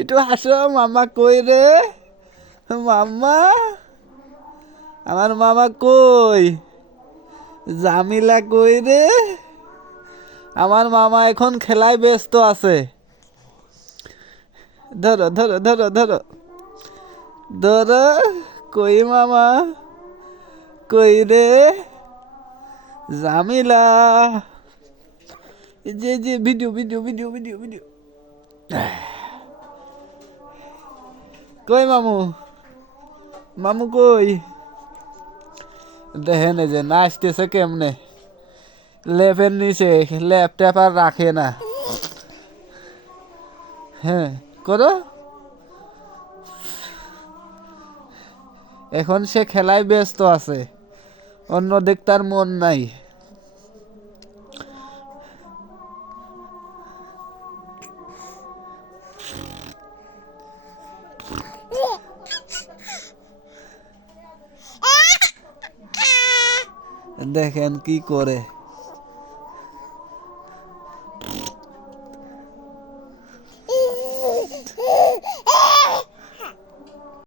একটু হাসো। মামা কই রে? মামা, আমার মামা কই? জামিলা কই রে? আমার মামা এখন খেলায় ব্যস্ত আছে। ধরো ধরো ধরো ধরো ধরো। কই মামা? কই রে? জামিলা। যে যে video video video video video. কই মামু? মামু কই? দেখেন এই যে নাচতেছে কেমনে, লেপের নিচে। লেপ টেপ আর রাখে না। হ্যাঁ, করো। এখন সে খেলায় ব্যস্ত আছে, অন্য দিক তার মন নাই। দেখেন কি করে।